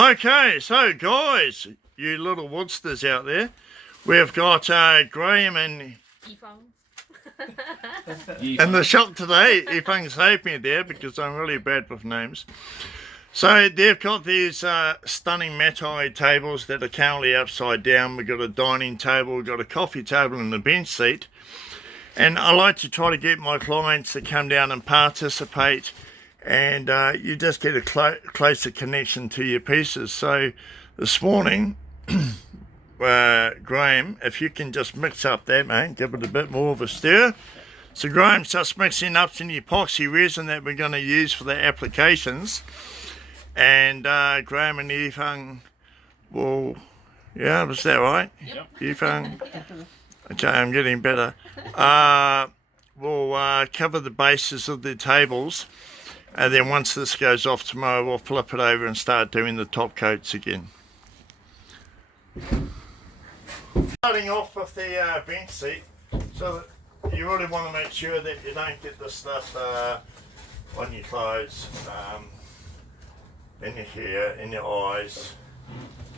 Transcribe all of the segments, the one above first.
Okay, so guys, you little woodsters out there, we've got Graham and in the shop today. Ifang saved me there because I'm really bad with names. So they've got these stunning Matai tables that are currently upside down. We've got a dining table, we've got a coffee table and a bench seat. And I like to try to get my clients to come down and participate, and you just get a closer connection to your pieces. So this morning, Graham, if you can just mix up that, mate, give it a bit more of a stir. So Graham's just mixing up some epoxy resin that we're going to use for the applications. And Graham and Ifang will, yeah, was that right? Yep. Ifang, okay, I'm getting better. We'll cover the bases of the tables, and then once this goes off tomorrow, we'll flip it over and start doing the top coats again. Starting off with the bench seat, so that you really want to make sure that you don't get this stuff on your clothes, in your hair, in your eyes,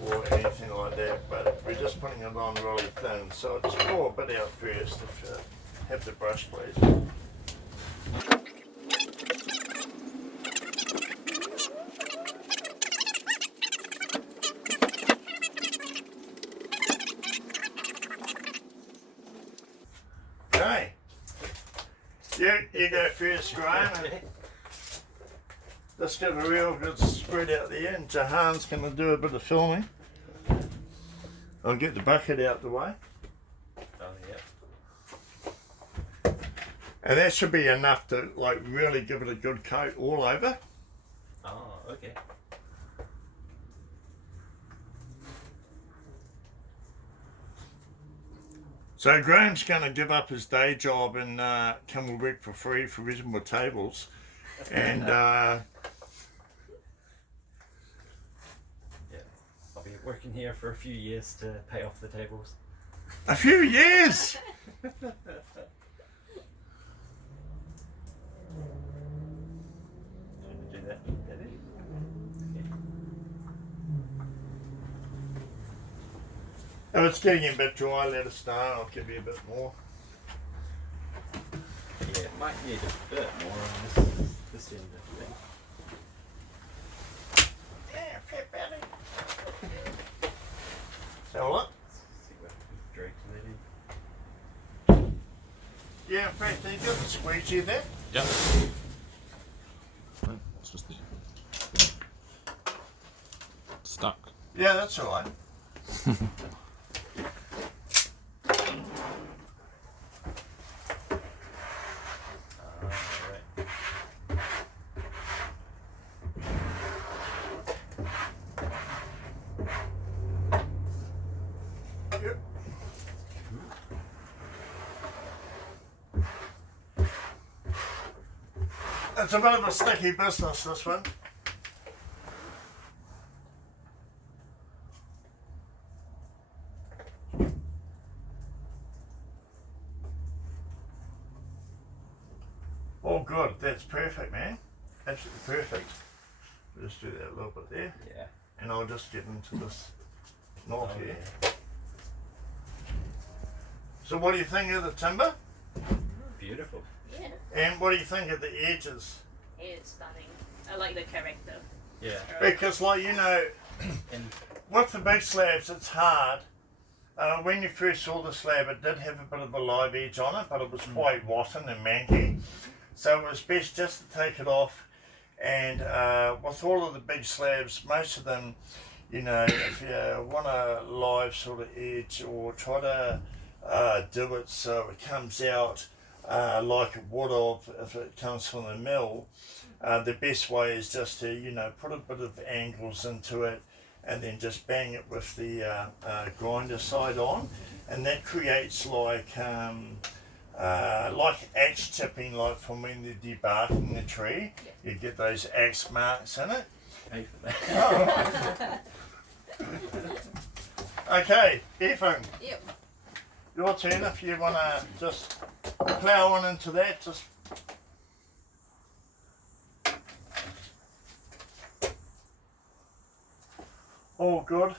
or anything like that. But we're just putting it on really thin, so I'll just pour a bit out first. If you have the brush, please. Okay, you go first, Graham. And just give a real good spread out there, and Jahan's going to do a bit of filming. I'll get the bucket out the way. Oh, yeah. And that should be enough to like really give it a good coat all over. Oh, okay. So Graham's going to give up his day job and come and work for free for RESINZWOOD tables. And I'll be working here for a few years to pay off the tables. a few years! Do that. If it's getting a bit dry, let us know. I'll give you a bit more. Yeah, it might need a bit more on this end of the thing. Yeah, fair belly. So what? See what Drake's leading. Yeah, in fact, you got the squeegee there. Yeah. It's just stuck. Yeah, that's all right. Yep. It's a bit of a sticky business, this one. Oh good, that's perfect, man. Absolutely perfect. Just do that a little bit there. Yeah. And I'll just get into this knot here. Yeah. So what do you think of the timber? Beautiful. Yeah, And what do you think of the edges? it's stunning. I like the character. Yeah. Because like, you know, And with the big slabs it's hard. When you first saw the slab it did have a bit of a live edge on it, but it was quite rotten and manky. So it was best just to take it off. And with all of the big slabs, most of them, you know, if you want a live sort of edge, or try to do it so it comes out like it would have if it comes from the mill, the best way is just to, you know, put a bit of angles into it and then just bang it with the grinder side on, and that creates like axe chipping, like from when they're debarking the tree. You get those axe marks in it. pay for that. Okay, Ethan, Yep. your turn. If you want to just plough on into that, just All good.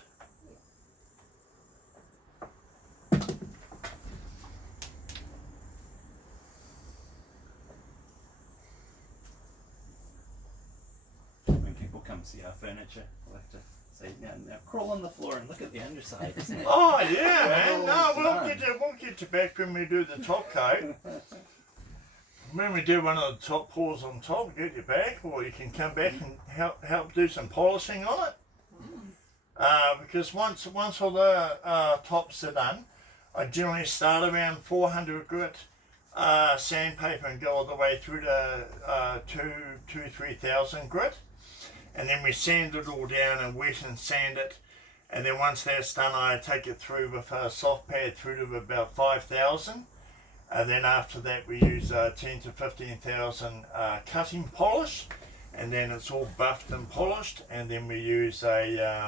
When people come see our furniture, we'll have to say, now crawl on the floor and look at the underside, isn't it? Oh yeah, man. No, Well we'll get you back when we do the top coat. When we do one of the top pours on top, get you back, or you can come back and help do some polishing on it. Because once all the tops are done, I generally start around 400 grit sandpaper and go all the way through to 3,000 grit, and then we sand it all down and wet and sand it, and then once that's done, I take it through with a soft pad through to about 5,000. And then after that we use 10 to 15,000 cutting polish, and then it's all buffed and polished, and then we use a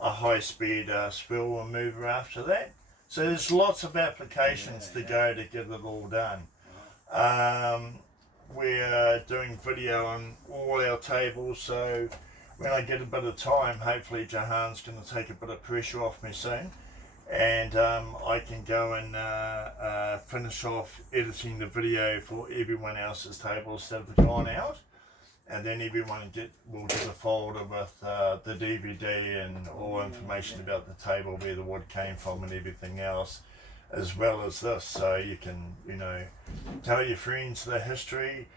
high-speed spill remover after that. So there's lots of applications to go to get it all done. We're doing video on all our tables, so when I get a bit of time, hopefully Jahan's going to take a bit of pressure off me soon. And I can go and finish off editing the video for everyone else's tables that have gone out, and then everyone will get a folder with the DVD and all information about the table, where the wood came from and everything else, as well as this, so you can, you know, tell your friends the history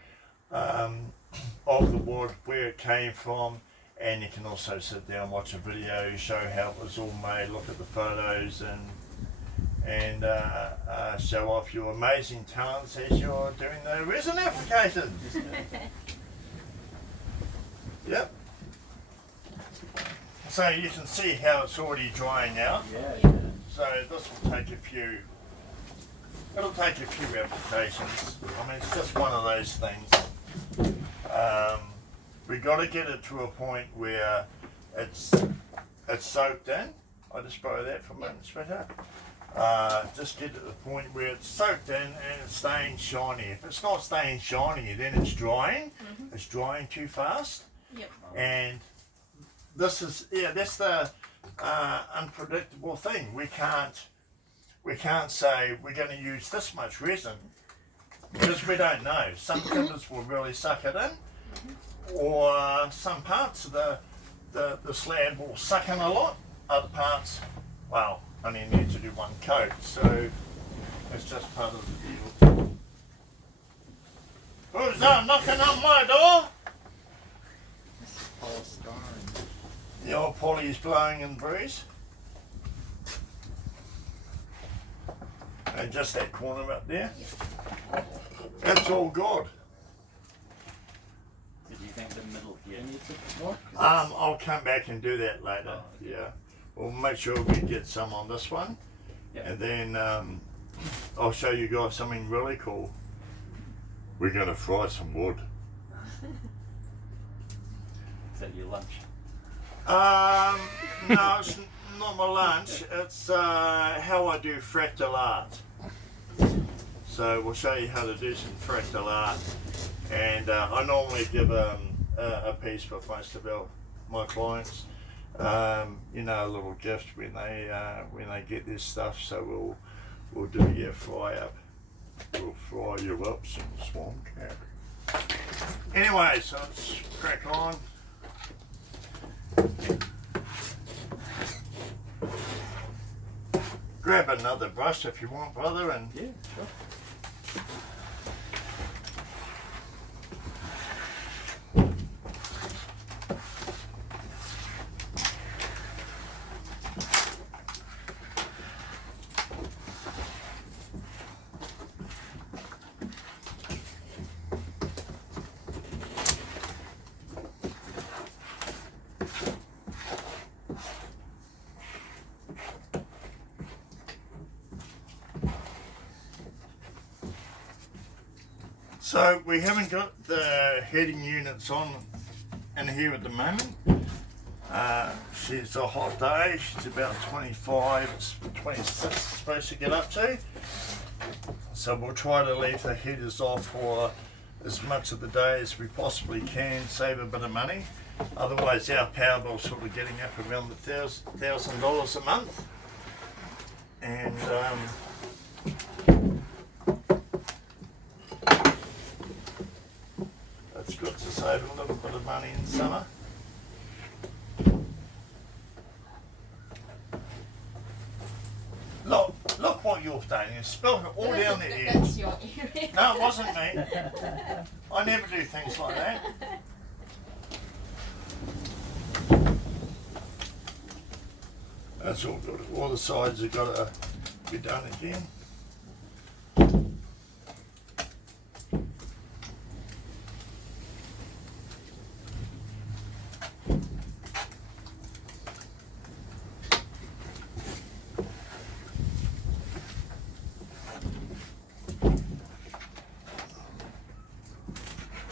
of the wood, where it came from. And you can also sit down, watch a video, show how it was all made, look at the photos, and show off your amazing talents as you're doing the resin applications. Yep. So you can see how it's already drying out. Yeah. So this will take a few. It'll take a few applications. I mean, it's just one of those things. We got to get it to a point where it's soaked in. I just borrow that from my sweater. Just get to the point where it's soaked in and it's staying shiny. If it's not staying shiny, then it's drying. It's drying too fast. Yep. And this is, that's the unpredictable thing. We can't say we're going to use this much resin, because we don't know. Some timbers will really suck it in, or some parts of the slab will suck in a lot. Other parts, well, only need to do one coat, so it's just part of the deal. Who's that knocking on my door? Paul's scarring. The old Polly's blowing in the breeze. And just that corner up there. That's all good. Did you think the middle here needs a bit more? I'll come back and do that later. Yeah. We'll make sure we get some on this one. Yep. And then I'll show you guys something really cool. We're going to fry some wood. Is that your lunch? No, it's not my lunch. It's how I do fractal art. So we'll show you how to do some fractal art. And I normally give a piece with most of my clients. You know, a little gift when they get this stuff. So we'll do your fry up. We'll fry you up some swamp cat. Anyway, so let's crack on. Grab another brush if you want, brother, and Yeah, sure. so we haven't got the heating units on in here at the moment. She's a hot day. She's about 25, it's 26 it's supposed to get up to. So we'll try to leave the heaters off for as much of the day as we possibly can, save a bit of money. Otherwise, our power bill's sort of getting up around the $1,000 a month, and it's good to save a little bit of money in summer. Look what you've done. You spilled it all down the edge. That's your area. No, it wasn't me. I never do things like that. That's all good. All the sides have got to be done again.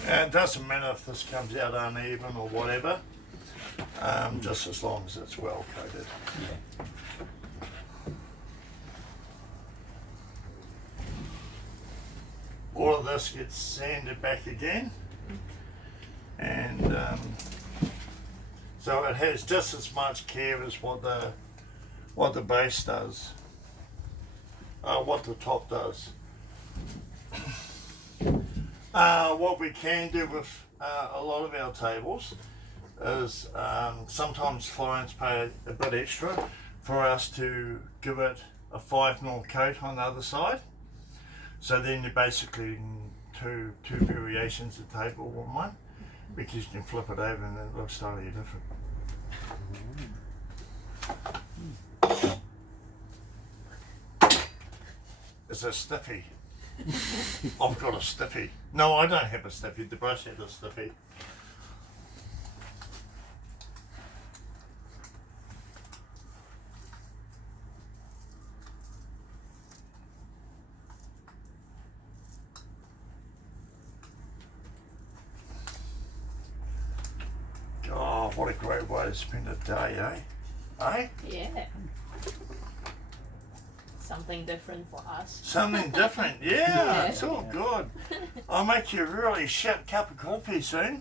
And it doesn't matter if this comes out uneven or whatever, just as long as it's well coated. Yeah. All of this gets sanded back again, and so it has just as much care as what the base does, what the top does. What we can do with a lot of our tables is sometimes clients pay a bit extra for us to give it a 5mm coat on the other side. So then you're basically two variations of table on one, because you can flip it over and it looks totally different. It's a stiffy. I've got a stiffy. No, I don't have a stiffy. The brush had a stiffy. God, what a great way to spend a day, eh? Eh? Yeah. Something different for us. Something different, yeah, it's all good. I'll make you a really shit cup of coffee soon.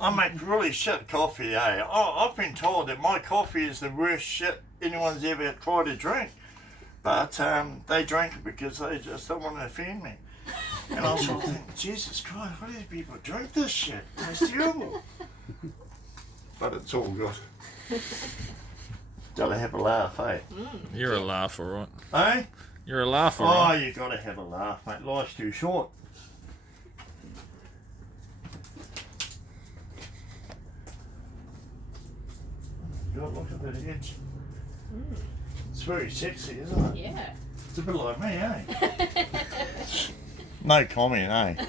I make really shit coffee, eh? Oh, I've been told that my coffee is the worst shit anyone's ever tried to drink. But they drink it because they just don't want to offend me. And I was sort of thinking, Jesus Christ, why do these people drink this shit? It's terrible. But it's all good. Gotta have a laugh, eh? You're a laugher, right? Eh? You're a laugher, Oh, right? you gotta have a laugh, mate. Life's too short. God, look at that edge. It's very sexy, isn't it? Yeah. It's a bit like me, eh? No comment, eh?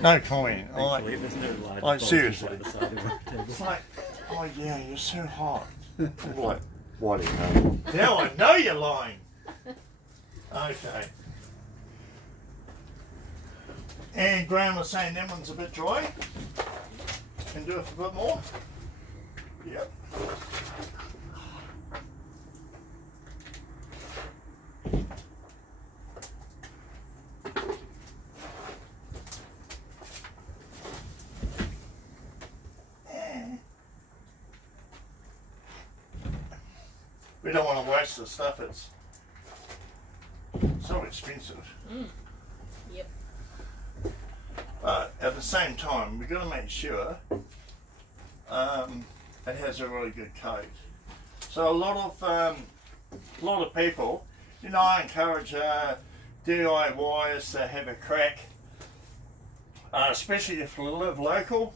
No comment. Thankfully, there's no large like, bulges seriously. like the side of the table. It's like, oh yeah, you're so hot. I'm like, what do you know? Now I know you're lying. Okay. And Graham was saying that one's a bit dry. Can do it a bit more. Yep. We don't want to waste the stuff, it's so expensive. Yep. But at the same time, we've got to make sure it has a really good coat. So a lot of people, you know, I encourage DIYers to have a crack, especially if you live local.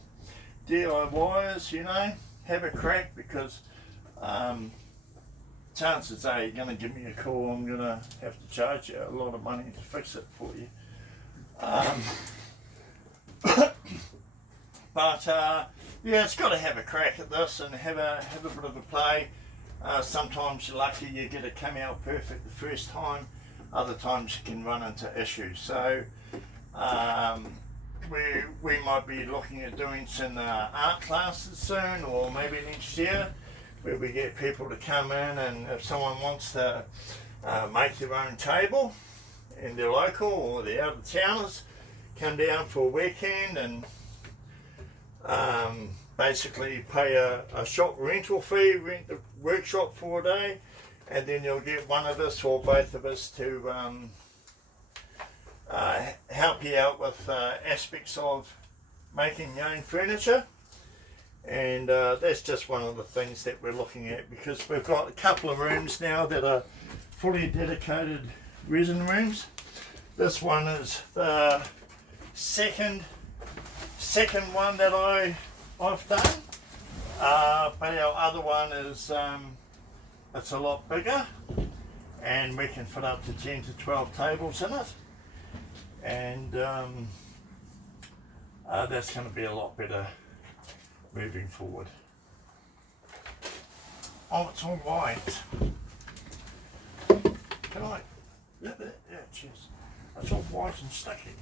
DIYers, you know, have a crack, because chances are you're going to give me a call. I'm going to have to charge you a lot of money to fix it for you. But yeah, it's got to have a crack at this and have a bit of a play. Sometimes you're lucky you get it come out perfect the first time. Other times you can run into issues. So we might be looking at doing some art classes soon, or maybe next year, where we get people to come in, and if someone wants to make their own table and they're local or they're out of towners, come down for a weekend and basically pay a shop rental fee, rent the workshop for a day, and then you'll get one of us or both of us to help you out with aspects of making your own furniture. And that's just one of the things that we're looking at, because we've got a couple of rooms now that are fully dedicated resin rooms. This one is the second one that I've done, but our other one is it's a lot bigger, and we can fit up to 10 to 12 tables in it, and that's going to be a lot better moving forward. Oh, it's all white. Can I? Yeah, cheers. It's all white and sticky.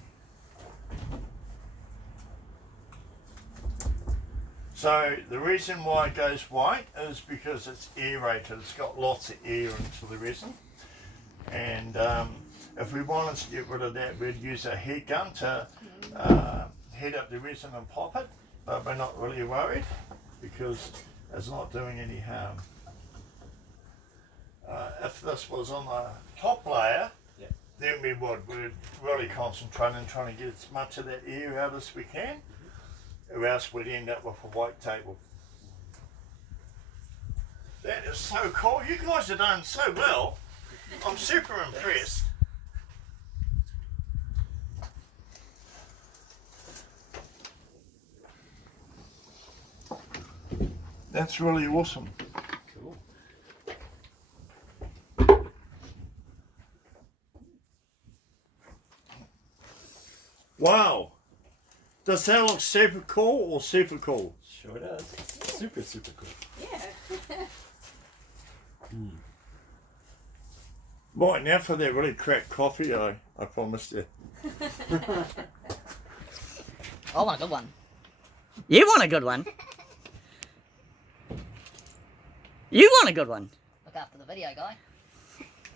So the reason why it goes white is because it's aerated. It's got lots of air into the resin, and if we wanted to get rid of that, we'd use a heat gun to heat up the resin and pop it, but we're not really worried because it's not doing any harm. If this was on the top layer, Yeah. then we'd really concentrate on trying to get as much of that air out as we can, or else we'd end up with a white table. That is so cool. You guys have done so well. I'm super impressed. That's really awesome. Cool. Wow. Does that look super cool or super cool? Sure does. Super, super cool. Yeah. Right, now for that really cracked coffee I promised you. I want a good one. You want a good one? You want a good one? Look after the video, guy.